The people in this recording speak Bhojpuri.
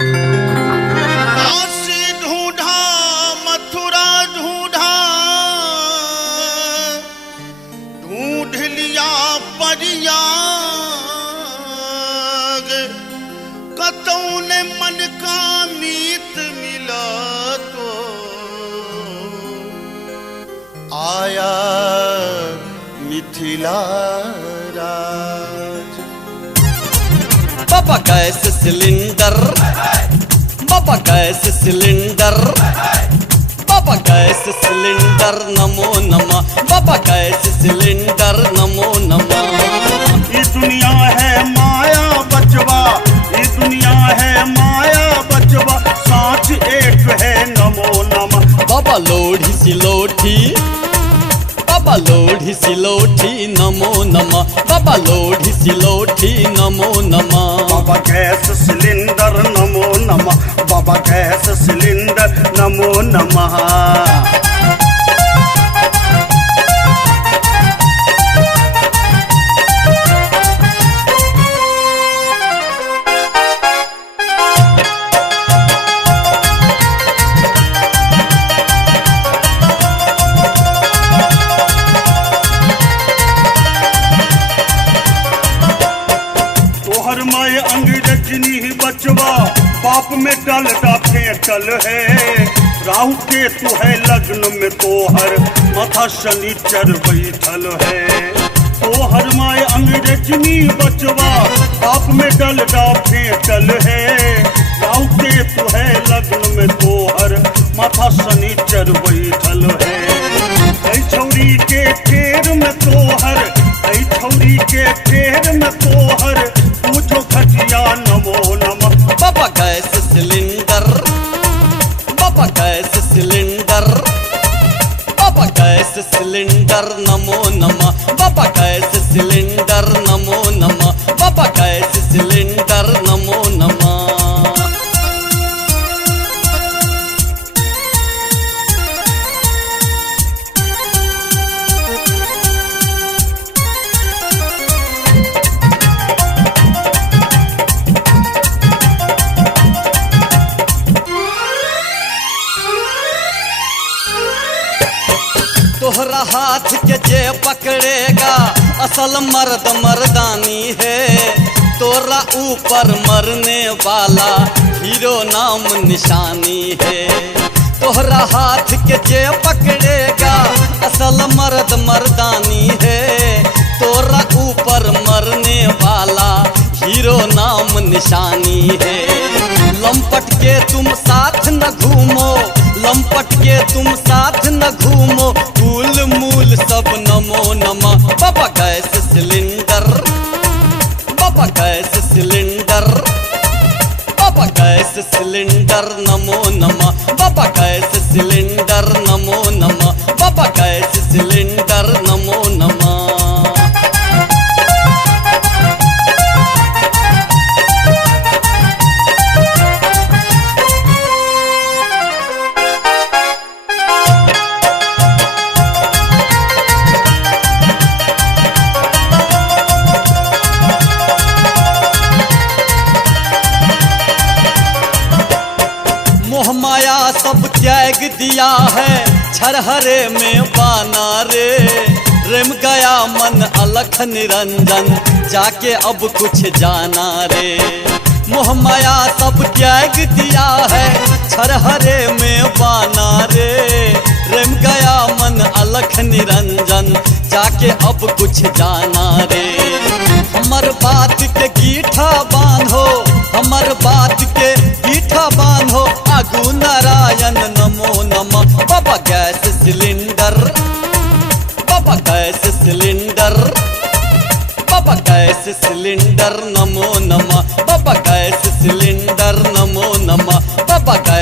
काशी ढूंढा मथुरा ढूंढा, ढूंढ लिया परियाग, कतौ ने मन का मीत मिला तो आया मिथिला राज। बाबा गैस सिलेंडर, बाबा गैस सिलेंडर, बाबा गैस सिलेंडर नमो नमः, बाबा गैस सिलेंडर नमो नमः। ये दुनिया है माया बचवा, ये दुनिया है माया बचवा, साच एक है नमो नमः। बाबा लोढ़ी सिलोठी, बाबा लोढ़ी सिलोठी नमो नमः, बाबा लोढ़ी सिलोठी नमो नमः। बाबा गैस सिलेंडर नमो नमः, बाबा गैस सिलेंडर नमो नमः। तोहर माय अंग्रेजनी बचवा, बाप में डलडा फेंटल है, राहु केतु है लग्न में तोहर, माथा शनिचर बैठल है। तोहर माय अंग्रेजनी बचवा, बाप में डलडा फेंटल है, राहु केतु है लग्न में तोहर, माथा शनिचर बैठल है। ऐ छौरी के फेर में तोहर, ऐ छौरी के फेर में तोहर, पूछो खटिया नमो नमः। बाबा गैस सिलेंडर, बाबा गैस सिलेंडर, बाबा गैस सिलेंडर नमो नमः, बाबा गैस सिलेंडर नमो नमः, बाबा गैस सिलेंडर नमो नमः। तोहरा हाथ के जे पकड़ेगा असल मर्द मर्दानी है, तोरा ऊपर मरने वाला हीरो नाम निशानी है। तोहरा हाथ के जे पकड़ेगा असल मर्द मर्दानी है, तोरा ऊपर मरने वाला हीरो नाम निशानी है। लंपट के तुम साथ न घूमो, लंपट के तुम साथ न घूमो, फूल मूल सब नमो नमः। बाबा गैस सिलेंडर, बाबा गैस सिलेंडर, बाबा गैस सिलेंडर नमो नमः, बाबा गैस सिलेंडर नमो नमः, बाबा गैस सिलेंडर नमो नमः। मोह माया सब त्याग दिया है, छरहरे में बाना रे, रेम गया मन अलख निरंजन, जाके अब कुछ जाना रे। मोह माया सब त्याग दिया है, छरहरे में बाना रे, रेम गया मन अलख निरंजन, जाके अब कुछ जाना रे। हमर बात के गीठा बांधो, हमर बात के गीठा बांधो, आगू नारायण नमो नमः। बाबा गैस सिलेंडर, बाबा गैस सिलेंडर, बाबा गैस सिलेंडर नमो नमः, बाबा गैस सिलेंडर नमो नमः, बाबा गैस